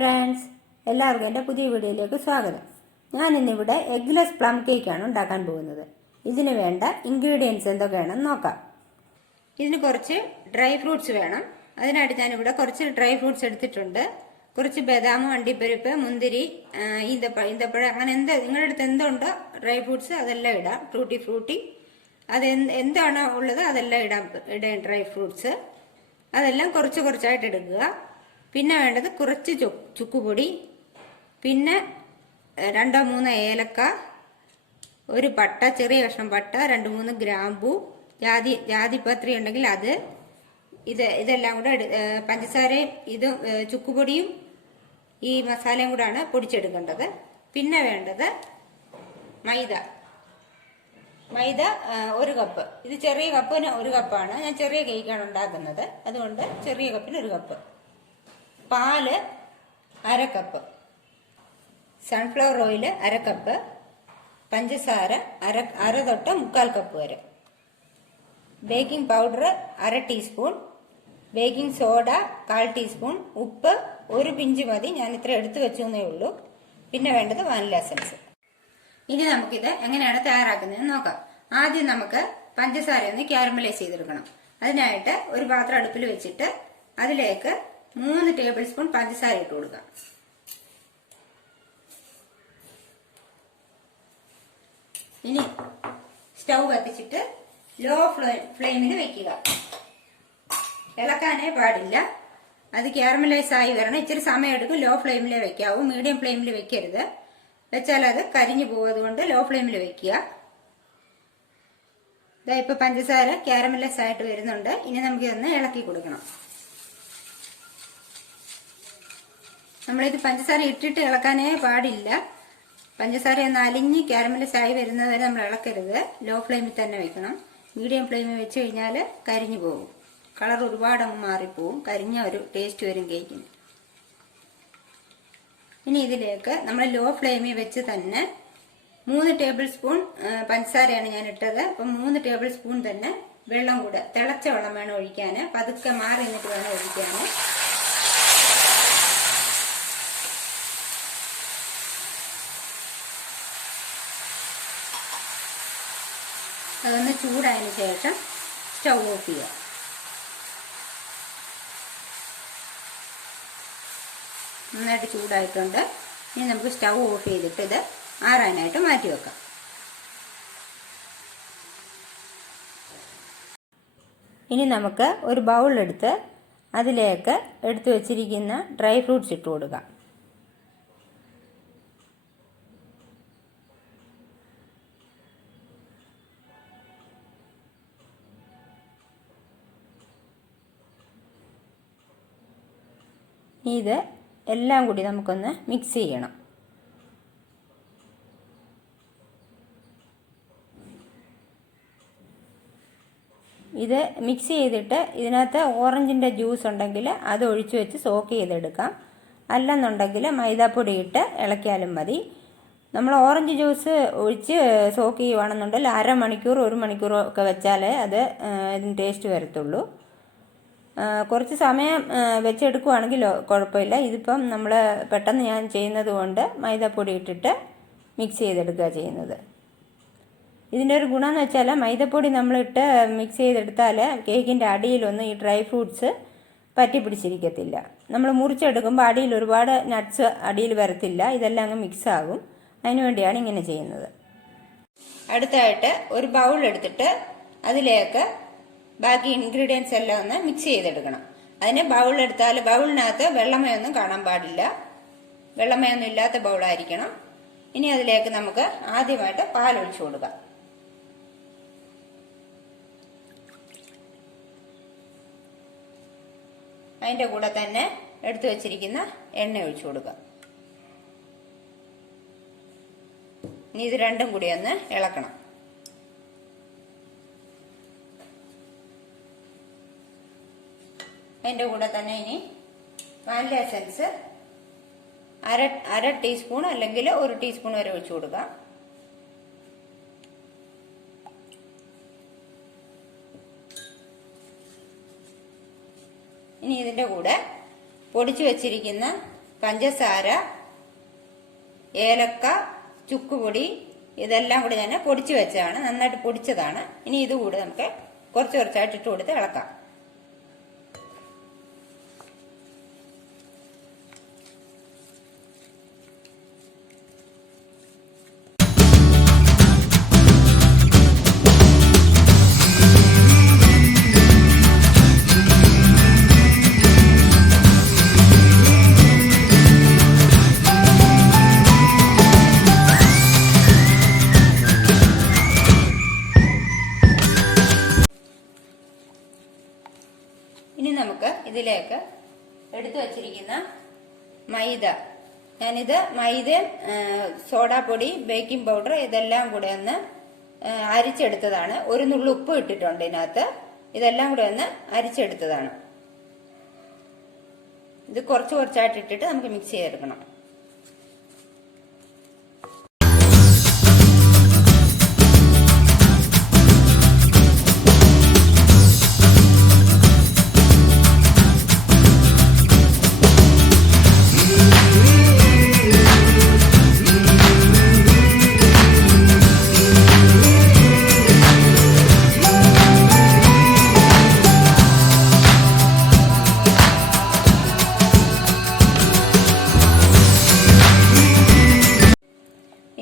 Friends, എല്ലാവർക്കും എൻ്റെ പുതിയ വീഡിയോയിലേക്ക് സ്വാഗതം. ഞാനിന്നിവിടെ എഗ്ലെസ് പ്ലം കേക്കാണ് ഉണ്ടാക്കാൻ പോകുന്നത്. ഇതിന് വേണ്ട ഇൻഗ്രീഡിയൻസ് എന്തൊക്കെയാണെന്ന് നോക്കാം. ഇതിന് കുറച്ച് ഡ്രൈ ഫ്രൂട്ട്സ് വേണം. അതിനായിട്ട് ഞാനിവിടെ കുറച്ച് ഡ്രൈ ഫ്രൂട്ട്സ് എടുത്തിട്ടുണ്ട്. കുറച്ച് ബദാം, അണ്ടിപ്പരിപ്പ്, മുന്തിരി, ഈന്തപ്പഴം, അങ്ങനെ നിങ്ങളുടെ അടുത്ത് എന്തുണ്ടോ ഡ്രൈ ഫ്രൂട്ട്സ് അതെല്ലാം ഇടാം. ഫ്രൂട്ടി അത് എന്താണോ ഉള്ളത് അതെല്ലാം ഇടാം. ഡ്രൈ ഫ്രൂട്ട്സ് അതെല്ലാം കുറച്ച് കുറച്ചായിട്ട് എടുക്കുക. പിന്നെ വേണ്ടത് കുറച്ച് ചുക്കുപൊടി, പിന്നെ 2-3 ഏലക്ക, ഒരു പട്ട, ചെറിയ കഷ്ണം പട്ട, 2-3 ഗ്രാമ്പൂ, ജാതിപത്രി ഉണ്ടെങ്കിൽ അത്, ഇതെല്ലാം കൂടെ പഞ്ചസാരയും ചുക്കുപൊടിയും ഈ മസാലയും കൂടാണ് പൊടിച്ചെടുക്കേണ്ടത്. പിന്നെ വേണ്ടത് മൈദ 1 കപ്പ്. ഇത് ചെറിയ കപ്പിന് 1 കപ്പാണ്. ഞാൻ ചെറിയ കേക്കാണ് ഉണ്ടാക്കുന്നത്, അതുകൊണ്ട് ചെറിയ കപ്പിന് 1 കപ്പ്. പാല് 1/2 കപ്പ്, സൺഫ്ലവർ ഓയിൽ 1/2 കപ്പ്, പഞ്ചസാര 1/2 തൊട്ട് 1/4 കപ്പ് വരെ, baking powder 1/2 teaspoon, baking soda 1/4 teaspoon, ഉപ്പ് 1 പിഞ്ച് മതി, ഞാൻ ഇത്ര എടുത്തു വെച്ചേ ഉള്ളൂ. പിന്നെ വേണ്ടത് വാനില എസൻസ്. ഇനി നമുക്കിത് എങ്ങനെയാണ് തയ്യാറാക്കുന്നതെന്ന് നോക്കാം. ആദ്യം നമുക്ക് പഞ്ചസാര ഒന്ന് ക്യാരമലൈസ് ചെയ്തെടുക്കണം. അതിനായിട്ട് ഒരു പാത്രം അടുപ്പിൽ വെച്ചിട്ട് അതിലേക്ക് 3 ടേബിൾ സ്പൂൺ പഞ്ചസാര ഇട്ട് കൊടുക്കാം. ഇനി സ്റ്റൗ കത്തിച്ചിട്ട് ലോ ഫ്ലെയിമിൽ വെക്കുക. ഇളക്കാനേ പാടില്ല. അത് ക്യാരമലൈസ് ആയി വരണം. ഇച്ചിരി സമയം എടുക്കും. ലോ ഫ്ലെയിമിലേ വെക്കാവൂ, മീഡിയം ഫ്ലെയിമിൽ വെക്കരുത്. വെച്ചാൽ അത് കരിഞ്ഞു പോകും. അതുകൊണ്ട് ലോ ഫ്ലെയിമിൽ വെക്കുക. ഇതാ ഇപ്പൊ പഞ്ചസാര ക്യാരമലൈസ് ആയിട്ട് വരുന്നുണ്ട്. ഇനി നമുക്ക് ഇതൊന്ന് ഇളക്കി കൊടുക്കണം. നമ്മളിത് പഞ്ചസാര ഇട്ടിട്ട് ഇളക്കാനേ പാടില്ല. പഞ്ചസാര ഒന്ന് അലിഞ്ഞ് ക്യാരമലൈസ് ആയി വരുന്നത് വരെ നമ്മൾ ഇളക്കരുത്. ലോ ഫ്ലെയിമിൽ തന്നെ വെക്കണം. മീഡിയം ഫ്ലെയിമിൽ വെച്ച് കഴിഞ്ഞാൽ കരിഞ്ഞു പോകും. കളർ ഒരുപാട് അങ്ങ് മാറിപ്പോവും. കരിഞ്ഞ ഒരു ടേസ്റ്റ് വരും കേക്കിന്. ഇനി ഇതിലേക്ക് നമ്മൾ ലോ ഫ്ലെയിമിൽ വെച്ച് തന്നെ 3 ടേബിൾ സ്പൂൺ പഞ്ചസാരയാണ് ഞാൻ ഇട്ടത്. അപ്പം 3 ടേബിൾ സ്പൂൺ തന്നെ വെള്ളം കൂടെ, തിളച്ച വെള്ളം വേണം ഒഴിക്കാൻ. പതുക്കെ മാറി നിന്നിട്ട് വേണം ഒഴിക്കാൻ. അതൊന്ന് ചൂടായതിനു ശേഷം സ്റ്റൗ ഓഫ് ചെയ്യുക. നന്നായിട്ട് ചൂടായിട്ടുണ്ട്. ഇനി നമുക്ക് സ്റ്റൗ ഓഫ് ചെയ്തിട്ട് ഇത് ആറാനായിട്ട് മാറ്റി വെക്കാം. ഇനി നമുക്ക് ഒരു ബൗളെടുത്ത് അതിലേക്ക് എടുത്തു വച്ചിരിക്കുന്ന ഡ്രൈ ഫ്രൂട്ട്സ് ഇട്ട് കൊടുക്കാം. ഇത് എല്ലാം കൂടി നമുക്കൊന്ന് മിക്സ് ചെയ്യണം. ഇത് മിക്സ് ചെയ്തിട്ട് ഇതിനകത്ത് ഓറഞ്ചിൻ്റെ ജ്യൂസ് ഉണ്ടെങ്കിൽ അത് ഒഴിച്ചു വെച്ച് സോക്ക് ചെയ്തെടുക്കാം. അല്ലെന്നുണ്ടെങ്കിൽ മൈദാപ്പൊടി ഇട്ട് ഇളക്കിയാലും മതി. നമ്മൾ ഓറഞ്ച് ജ്യൂസ് ഒഴിച്ച് സോക്ക് ചെയ്യുവാണെന്നുണ്ടെങ്കിൽ 1/2 മണിക്കൂർ 1 മണിക്കൂർ ഒക്കെ വെച്ചാലേ അത് ഇതിന് ടേസ്റ്റ് വരത്തുള്ളൂ. കുറച്ച് സമയം വെച്ചെടുക്കുവാണെങ്കിൽ കുഴപ്പമില്ല. ഇതിപ്പം നമ്മൾ പെട്ടെന്ന് ഞാൻ ചെയ്യുന്നത് കൊണ്ട് മൈദാപ്പൊടി ഇട്ടിട്ട് മിക്സ് ചെയ്തെടുക്കുക ചെയ്യുന്നത്. ഇതിൻ്റെ ഒരു ഗുണം എന്ന് വെച്ചാൽ മൈദപ്പൊടി നമ്മളിട്ട് മിക്സ് ചെയ്തെടുത്താൽ കേക്കിൻ്റെ അടിയിലൊന്നും ഈ ഡ്രൈ ഫ്രൂട്ട്സ് പറ്റി പിടിച്ചിരിക്കത്തില്ല. നമ്മൾ മുറിച്ചെടുക്കുമ്പോൾ അടിയിൽ ഒരുപാട് നട്ട്സ് അടിയിൽ വരത്തില്ല. ഇതെല്ലാം അങ്ങ് മിക്സ് ആകും. അതിനു വേണ്ടിയാണ് ഇങ്ങനെ ചെയ്യുന്നത്. അടുത്തായിട്ട് ഒരു ബൗൾ എടുത്തിട്ട് അതിലേക്ക് ബാക്കി ഇൻഗ്രീഡിയൻസ് എല്ലാം ഒന്ന് മിക്സ് ചെയ്തെടുക്കണം. അതിന് ബൗളെടുത്താൽ ബൗളിനകത്ത് വെള്ളമയൊന്നും കാണാൻ പാടില്ല. വെള്ളമയൊന്നും ഇല്ലാത്ത ബൗളായിരിക്കണം. ഇനി അതിലേക്ക് നമുക്ക് ആദ്യമായിട്ട് പാലൊഴിച്ചു കൊടുക്കാം. അതിൻ്റെ കൂടെ തന്നെ എടുത്തു വച്ചിരിക്കുന്ന എണ്ണ ഒഴിച്ചു കൊടുക്കാം. ഇനി ഇത് രണ്ടും കൂടി ഒന്ന് ഇളക്കണം. അതിൻ്റെ കൂടെ തന്നെ ഇനി വാനില എസൻസ് അര ടീസ്പൂൺ അല്ലെങ്കിൽ 1 ടീസ്പൂൺ വരെ ഒഴിച്ചു കൊടുക്കാം. ഇനി ഇതിൻ്റെ കൂടെ പൊടിച്ചു വെച്ചിരിക്കുന്ന പഞ്ചസാര, ഏലക്ക, ചുക്കുപൊടി ഇതെല്ലാം കൂടി ഞാൻ പൊടിച്ചു വെച്ചതാണ്, നന്നായിട്ട് പൊടിച്ചതാണ്. ഇനി ഇതുകൂടി നമുക്ക് കുറച്ച് കുറച്ചായിട്ട് ഇട്ട് കൊടുത്ത് ഇളക്കാം. ഇനി നമുക്ക് ഇതിലേക്ക് എടുത്തു വച്ചിരിക്കുന്ന മൈദ, ഞാനിത് മൈദയും സോഡാപ്പൊടി, ബേക്കിംഗ് പൗഡർ ഇതെല്ലാം കൂടെ ഒന്ന് അരിച്ചെടുത്തതാണ്. ഒരു നുള്ളു ഉപ്പ് ഇട്ടിട്ടുണ്ട് ഇതിനകത്ത്. ഇതെല്ലാം കൂടെ ഒന്ന് അരിച്ചെടുത്തതാണ്. ഇത് കുറച്ച് കുറച്ചായിട്ട് ഇട്ടിട്ട് നമുക്ക് മിക്സ് ചെയ്തെടുക്കണം.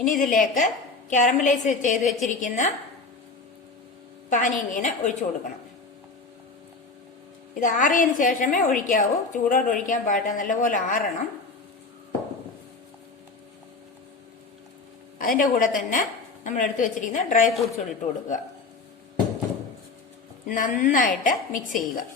ഇനി ഇതിലേക്ക് കാരമലൈസ് ചെയ്ത് വെച്ചിരിക്കുന്ന പാനി ഇങ്ങനെ ഒഴിച്ചു കൊടുക്കണം. ഇത് ആറിയതിനു ശേഷമേ ഒഴിക്കാവൂ, ചൂടോടെ ഒഴിക്കാൻ പാടില്ല, നല്ലപോലെ ആറണം. അതിന്റെ കൂടെ തന്നെ നമ്മൾ എടുത്തു വെച്ചിരിക്കുന്ന ഡ്രൈ ഫ്രൂട്ട്സ് കൂടി ഇട്ട് കൊടുക്കുക. നന്നായിട്ട് മിക്സ് ചെയ്യുക.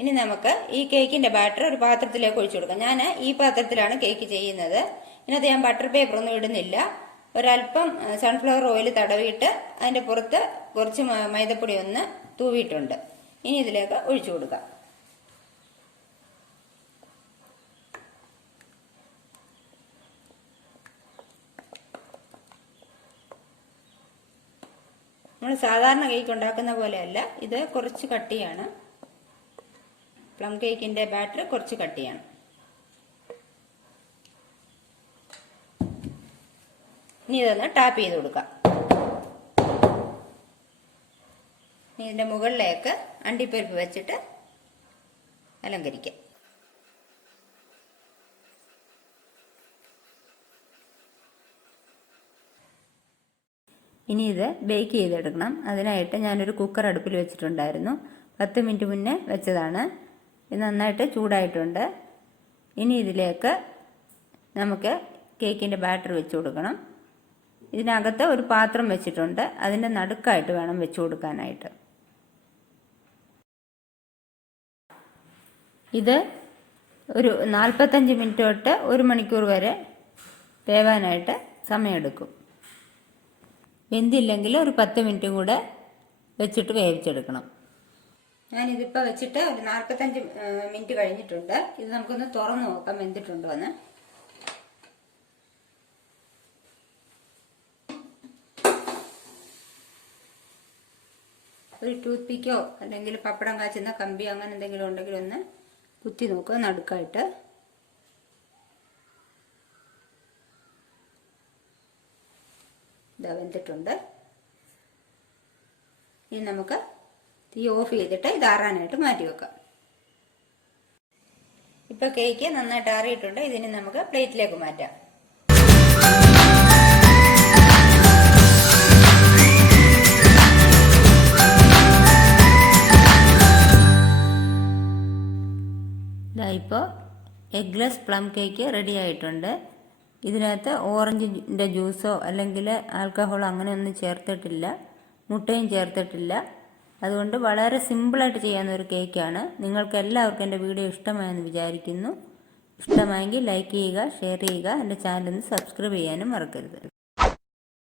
ഇനി നമുക്ക് ഈ കേക്കിന്റെ ബാറ്റർ ഒരു പാത്രത്തിലേക്ക് ഒഴിച്ചു കൊടുക്കാം. ഞാൻ ഈ പാത്രത്തിലാണ് കേക്ക് ചെയ്യുന്നത്. ഇതിനകത്ത് ഞാൻ ബട്ടർ പേപ്പർ ഒന്നും ഇടുന്നില്ല. ഒരല്പം സൺഫ്ലവർ ഓയിൽ തടവിയിട്ട് അതിന്റെ പുറത്ത് കുറച്ച് മൈദപ്പൊടി ഒന്ന് തൂവിയിട്ടുണ്ട്. ഇനി ഇതിലേക്ക് ഒഴിച്ചു കൊടുക്കാം. നമ്മൾ സാധാരണ കേക്ക് ഉണ്ടാക്കുന്ന പോലെയല്ല, ഇത് കുറച്ച് കട്ടിയാണ്. പ്ലം കേക്കിന്റെ ബാറ്റർ കുറച്ച് കട്ടിയാണ്. ഇനി ഇതൊന്ന് ടാപ്പ് ചെയ്ത് കൊടുക്കാം. ഇനി ഇതിന്റെ മുകളിലേക്ക് അണ്ടിപ്പരിപ്പ് വെച്ചിട്ട് അലങ്കരിക്കാം. ഇനി ഇത് ബേക്ക് ചെയ്തെടുക്കണം. അതിനായിട്ട് ഞാനൊരു കുക്കർ അടുപ്പിൽ വെച്ചിട്ടുണ്ടായിരുന്നു. 10 മിനിറ്റ് മുന്നേ വെച്ചതാണ്. ഇത് നന്നായിട്ട് ചൂടായിട്ടുണ്ട്. ഇനി ഇതിലേക്ക് നമുക്ക് കേക്കിൻ്റെ ബാറ്റർ വെച്ച് കൊടുക്കണം. ഇതിനകത്ത് ഒരു പാത്രം വെച്ചിട്ടുണ്ട്. അതിൻ്റെ നടുക്കായിട്ട് വേണം വെച്ച് കൊടുക്കാനായിട്ട്. ഇത് ഒരു 45 മിനിറ്റ് തൊട്ട് 1 മണിക്കൂർ വരെ വേവാനായിട്ട് സമയമെടുക്കും. വെന്തില്ലെങ്കിൽ ഒരു 10 മിനിറ്റും കൂടെ വെച്ചിട്ട് വേവിച്ചെടുക്കണം. ഞാനിതിപ്പോൾ വെച്ചിട്ട് ഒരു 45 മിനിറ്റ് കഴിഞ്ഞിട്ടുണ്ട്. ഇത് നമുക്കൊന്ന് തുറന്ന് നോക്കാം വെന്തിട്ടുണ്ടോ എന്ന്. ഒരു ടൂത്ത് പിക്കോ അല്ലെങ്കിൽ പപ്പടം കാച്ചുന്ന കമ്പി അങ്ങനെ എന്തെങ്കിലും ഉണ്ടെങ്കിൽ ഒന്ന് കുത്തി നോക്കുക നടുക്കായിട്ട്. ഇതാ വെന്തിട്ടുണ്ട്. ഇനി നമുക്ക് തീ ഓഫ് ചെയ്തിട്ട് ഇത് ആറാനായിട്ട് മാറ്റി വെക്കാം. ഇപ്പൊ കേക്ക് നന്നായിട്ട് ആറിയിട്ടുണ്ട്. ഇതിന് നമുക്ക് പ്ലേറ്റിലേക്ക് മാറ്റാം. ഇപ്പോൾ എഗ്ലെസ് പ്ലം കേക്ക് റെഡി ആയിട്ടുണ്ട്. ഇതിനകത്ത് ഓറഞ്ചിൻ്റെ ജ്യൂസോ അല്ലെങ്കിൽ ആൽക്കഹോളോ അങ്ങനെയൊന്നും ചേർത്തിട്ടില്ല, മുട്ടയും ചേർത്തിട്ടില്ല. അതുകൊണ്ട് വളരെ സിമ്പിളായിട്ട് ചെയ്യാവുന്ന ഒരു കേക്കാണ്. നിങ്ങൾക്ക് എല്ലാവർക്കും എൻ്റെ വീഡിയോ ഇഷ്ടമായെന്ന് വിചാരിക്കുന്നു. ഇഷ്ടമായെങ്കിൽ ലൈക്ക് ചെയ്യുക, ഷെയർ ചെയ്യുക. എൻ്റെ ചാനൽ ഒന്ന് സബ്സ്ക്രൈബ് ചെയ്യാനും മറക്കരുത്.